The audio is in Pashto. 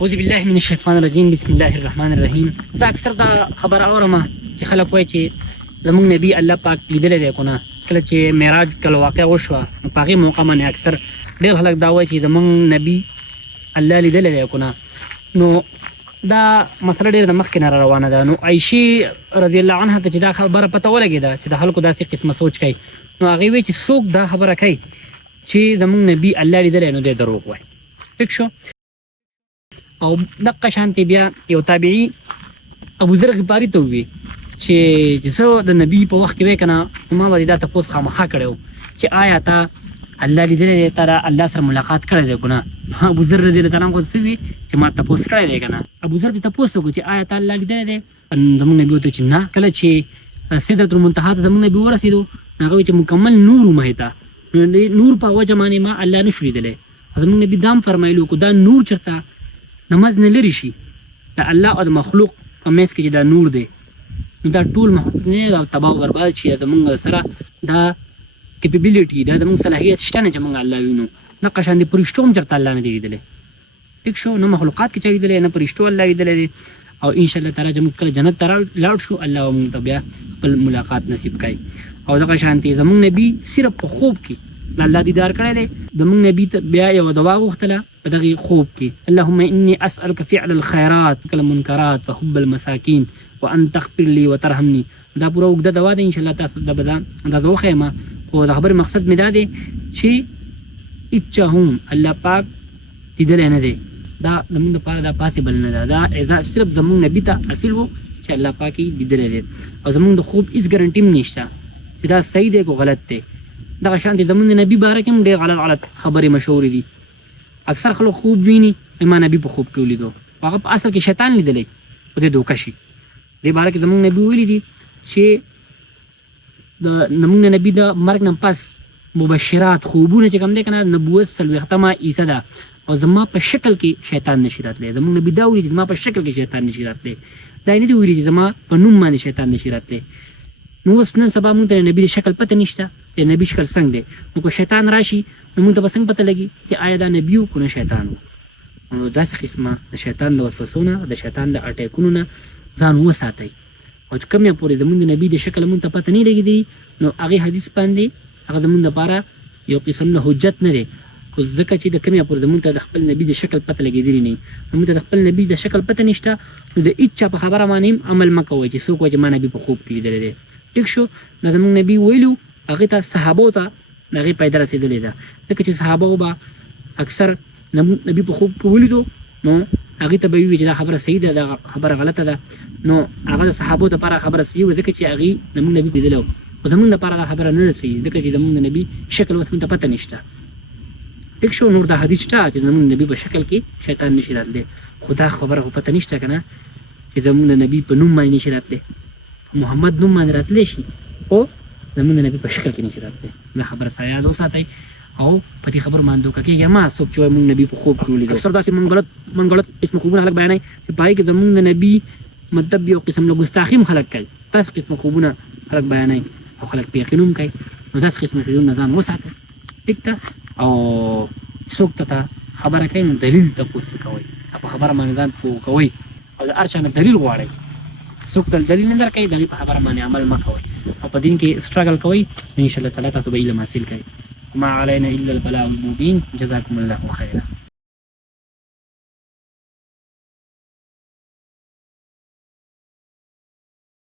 اعوذ بالله من الشیطان الرجیم بسم الله الرحمن الرحیم. زه اکثر دا خبر اورم چې خلک وایي چې زموږ نبی الله پاک لیدلی دی کنه کله چې معراج کله واقع وشوه نو په هغې موقع باندې اکثر ډېر خلک دا وایي چې زموږ نبی الله لیدلی دی کنه. نو دا مسله ډېر د مخکې نه را روانه ده. نو عایشې رضی الله عنها ته چې دا خبره پته ولګېده چې د خلکو داسې قسمه سوچ کوي نو هغې وایي چې څوک دا خبره کوي چې زموږ نبی الله لیدلی نو دی دروغ وایي. ټیک شو. او دقه شانتې بیا یو تابعي ابوذر غفاري ته ووایي چې زه د نبي په وخت کې وی که نه ما به دا تپوس خامخا کړی و چې آیا تا الله لیدلی دی تا د الله سره ملاقات کړی دی که نه. ابوذر رضی الله تعالی عنه څه وي چې ما تپوس کړی دی که نه. ابوذر ته تپوس وکړو چې آیا تا الله لیدلی دی زموږ نبي ورته چې نه. کله چې سدرة المنتهی ته زموږ نبي ورسېدو هغه وایي چې مکمل نور ومهې ته نور په وجه باندې ما الله نشو لیدلی. زموږ نبي دا هم فرمایلي وکړو دا نور چېرته نماز نه لري شي د الله او د مخلوق په منځ کې چې دا نور دی نو دا ټول محدود او تباه او برباد شي. زموږ سره دا کیپیبلیټي دا زموږ صلاحیت شته نه چې موږ الله وینو. دقه شان د فرشتو هم چېرته الله نه دی لیدلی. ټیک شو. نه مخلوقات کې چا لیدلی نه فرشتو الله لیدلی دی. او انشاءالله تعالی چې موږ کله جنت ته لاړ شو الله موږ ته بیا خپل ملاقات نصیب کوي. او دغه شانتې زموږ نبي صرف په خوب کې د الله دیدار کړی دی. زموږ نبي ته بیا یوه دعا غوښتله په دغې خوب کې اللهم انی اسألک فعل الخیرات وترک المنکرات وحب المساکین وان تغفر لي وترحمني. دا پوره اوږده دعا ده انشاءالله تاسو ته به دا اندازه وښیم. خو د خبرې مقصد مې دا دی چې هېچا هم الله پاک لیدلی نه دی. دا زموږ دپاره دا پاسبل نه ده. دا اعزاز صرف زموږ نبي ته حاصل و چې الله پاک یې لیدلی دی. او زموږ د خوب هېڅ ګرنټي هم نشته چې دا صحیح دی که غلط دی. دغه شانتې زموږ د نبي باره کې هم ډېر غلط خبرې مشهورې دي. اکثر خلک خوب ویني ما نبي په خوب کې ولیدو هغه په اصل کې شیطان لیدلی په دې دوکه شي. دې باره کې زموږ نبي ویلي دي چې زموږ د نبي د مرګ نه پس مبشرات خوبونه چې کوم دی که نه نبوت 40مه عیسه ده او زما په شکل کې شیطان نشي راتلی. زموږ نبي دا ویلي چې زما په شکل کې شیطان نشي راتلی. دا یې نه دي ویلي چې زما په نوم باندې شیطان نشي راتلی. نو اوس نن سبا موږ ته د نبي د شکل پته نشته د نبي شکل څنګه دی. نو که شیطان راشي نو موږ ته به څنګه پته لګي چې آیا دا نبي و که نه شیطان و. نو داسې قسمه د شیطان د وسوسو نه د شیطان د اټیکونو نه ځان وساتئ. او چې کوم یا پورې زموږ د نبي د شکل موږ ته پته نه لګېدلي نو هغې حدیث باندې هغه زموږ دپاره یو قسم د حجت نه دی. خو ځکه چې د کوم یا پورې زموږ ته د خپل نبي د شکل پته لګېدلي نه وي نو موږ ته د خپل نبي د شکل پته نشته نو د هېڅ چا په خبره باندې هم عمل مه کوئ چې څوک وایي چې ما نبي په خوب کې لیدلی دی. ټیک شو. نو زموږ نبي ویلو هغې ته صحابو ته د هغې پیدا رسېدلې ده ځکه چې صحابو به اکثر نبي په خوب کې ولیدو نو هغې ته به وي چې دا خبره صحیح ده دا خبره غلطه ده. نو هغه د صحابو دپاره خبره صحیح وه ځکه چې هغې زموږ نبي لیدلی و. خو زموږ دپاره دا خبره نه ده صحیح ځکه چې زموږ د نبي شکل اوس موږ ته پته نشته. ټیک شو. نور دا حدیث شته چې زموږ نبي په شکل کې شیطان نشي راتلی. خو دا خبره خو پته نشته که نه چې زموږ د نبي په نوم باندې نشي راتلی محمد نوم باندې راتلی شي خو زموږ د نبي په شکل کې نشي راتلی. دا خبره سره یاد وساتئ او په دې خبرو باندې دوکه کېږئ مه. څوک چې وایي موږ نبي په خوب کې ولیدو اکثر داسې منګړت قسم خوبونه خلک بیانوي چې په هغې کې زموږ د نبي مطلب یو قسم له ګستاخي هم خلک کوي. داسې قسم خوبونه خلک بیانوي او خلک پې یقین هم کوي. نو داسې قسم شیانو نه ځان وساتئ. ټیک ده. او څوک ته خبره کوي نو دلیل تپوس کوئ په خبره باندې ځان پوه کوئ او د هر چا نه دلیل غواړئ. څوک دلیل نه درکوي د هغې په خبره باندې عمل مه کوئ او په دین کې سټرګل کوئ انشاءالله تعالی تاسو به علم حاصل کوئ. ما علینا الا البلاغ المبین. جزاکم الله خیرا.